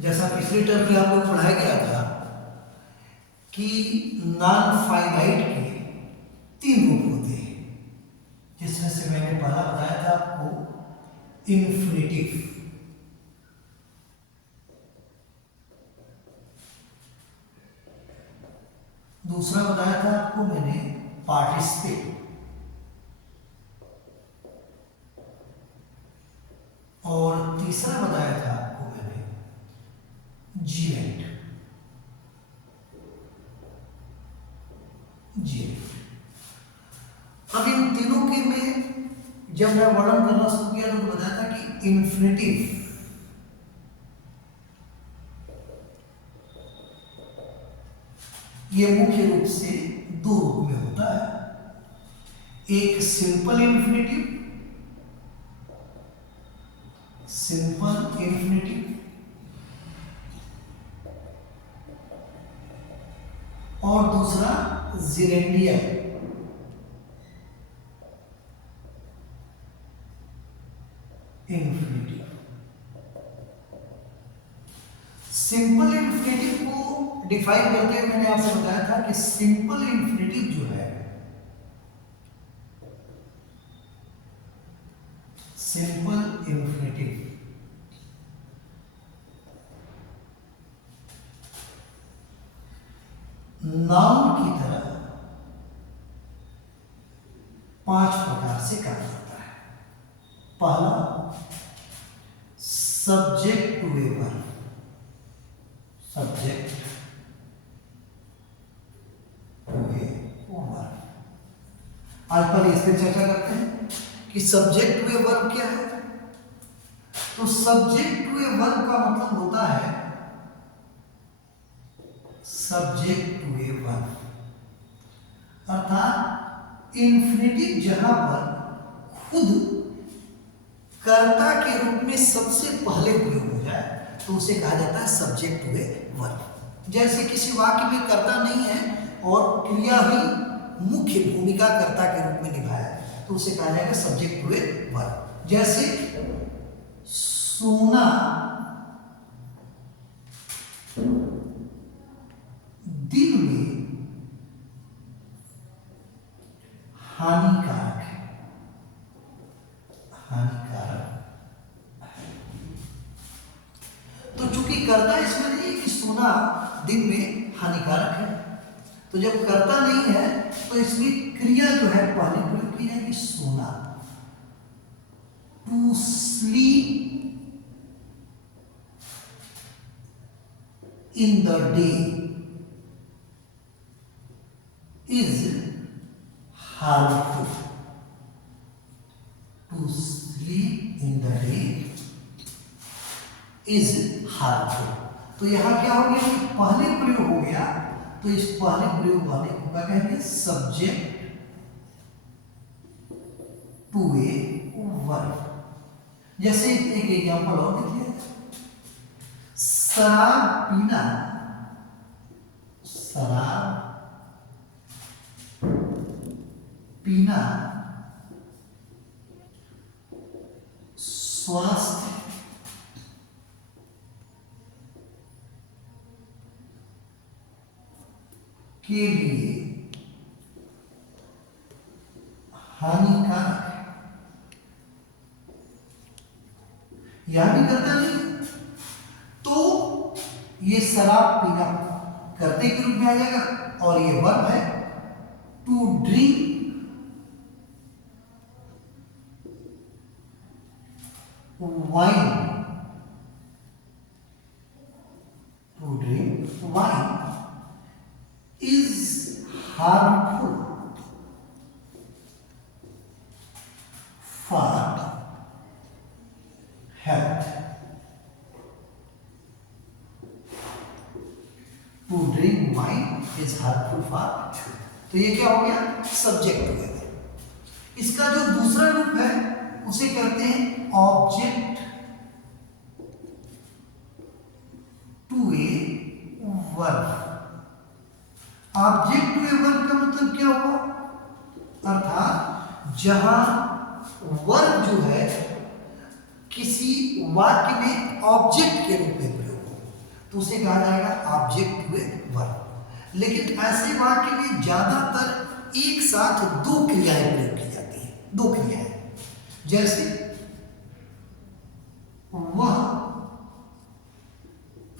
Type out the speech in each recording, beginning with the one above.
जैसा पिछली टर्म में आप लोग पढ़ाया गया था कि नॉन फाइनाइट के 3 रूप होते हैं, जिसमें से मैंने पहला बताया था आपको इन्फिनिटिव, दूसरा बताया था आपको मैंने पार्टिसिपेट, और तीसरा बताया था आपको मैंने जीवेंट। अब इन तीनों के में जब मैं वर्णन करना शुरू किया तो बताया था कि इन्फिनिटिव ये मुख्य रूप से 2 रूप में होता है, एक सिंपल इन्फिनिटिव, और दूसरा जिरेंडियल इन्फिनिटिव। सिंपल इन्फिनिटिव को डिफाइन करते हुए मैंने आपसे बताया था कि सिंपल इन्फिनिटिव जो है, सिंपल इन्फिनिटिव नाउन की तरह 5 प्रकार से काम करता है। पहला, subject to a verb, subject to a verb. आज पहले इस पर चर्चा करते हैं कि सब्जेक्ट टू ए वर्ब क्या है। तो सब्जेक्ट टू ए वर्ब का मतलब होता है सब्जेक्ट टू ए वर्ब, अर्थात इन्फिनिटिव जहां पर खुद कर्ता के रूप में सबसे पहले प्रयोग हो जाए तो उसे कहा जाता है सब्जेक्ट टू ए वर्ब। जैसे किसी वाक्य में कर्ता नहीं है और क्रिया ही मुख्य भूमिका कर्ता के रूप में निभाया तो उसे कहा जाएगा सब्जेक्ट टू ए वर्ब। जैसे सोना दिल में हानिकारक है, हानिकारक है। तो चूंकि कर्ता इसमें नहीं है कि सोना दिन में हानिकारक है, तो जब कर्ता नहीं है तो इसमें क्रिया जो है पहले प्रयोग की जाएगी सोना। To sleep in the day is harmful. To sleep in the day is harmful. तो यहां क्या हो गया कि पहले प्रयोग हो गया, तो इस पहले प्रयोग वाले को क्या कहेंगे सब्जेक्ट टू ए वर्ब। जैसे एक एग्जांपल और देखिए, शराब पीना, शराब पीना स्वास्थ्य के लिए हानिकारक है। यह भी करता नहीं तो ये शराब पीना करते के रूप में आ जाएगा, और ये वर्ब है to drink wine, to drink wine is harmful for health. To drink wine is harmful for health. तो ये क्या हो गया सब्जेक्ट हो गया। इसका जो दूसरा रूप है उसे कहते हैं object to a verb. Object to a verb का मतलब क्या हुआ, अर्थात जहां वर्ब जो है किसी वाक्य में ऑब्जेक्ट के रूप में प्रयोग हो। तो उसे कहा जाएगा ऑब्जेक्ट हुए वर्ब। लेकिन ऐसे वाक्य में ज्यादातर एक साथ दो क्रियाएं प्रयोग की जाती है, दो क्रियाएं। जैसे वह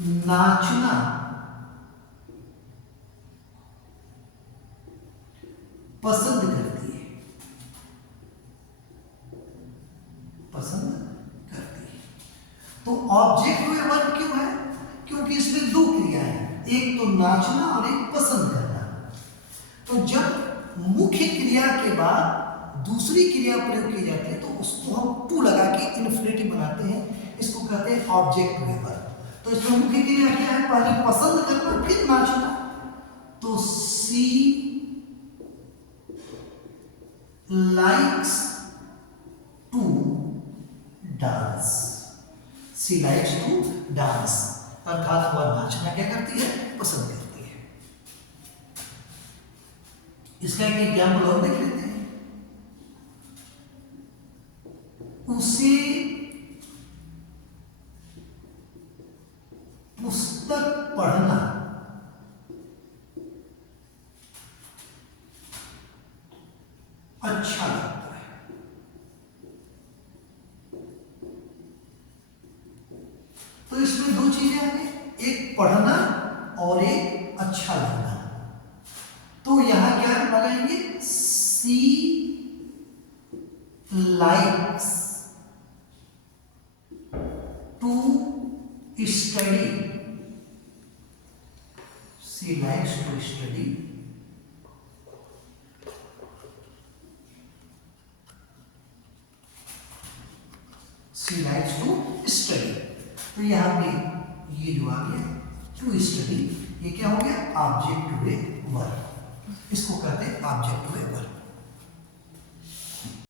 नाचना पसंद करती है, पसंद करती है। तो ऑब्जेक्ट हुए वर्ब क्यों है? क्योंकि इसमें दो क्रियाएं हैं, एक तो नाचना और एक पसंद करना। तो जब मुख्य क्रिया के बाद दूसरी क्रिया प्रयोग की जाती है तो उसको हम टू लगा के इन्फिनेटिव बनाते हैं, इसको कहते हैं ऑब्जेक्ट हुए वर्ब। तो इसमें मुख्य क्रिया क्या है? पहले पसंद करना फिर नाचना। तो she likes to dance, she likes to dance, अर्थात वह नाचना क्या करती है? पसंद करती है। इसका एक एग्जाम्पल और देख लेते हैं। उसे पुस्तक पढ़ना अच्छा लगता है। तो इसमें दो चीजें आ गई, एक पढ़ना और एक अच्छा लगना। तो यहां क्या लगाएंगे? She likes to study, she likes to study, she likes to study. तो यहाँ पे ये जो आ गया टू स्टडी, ये क्या हो गया? ऑब्जेक्ट हुए वर्ब। इसको कहते हैं ऑब्जेक्ट हुए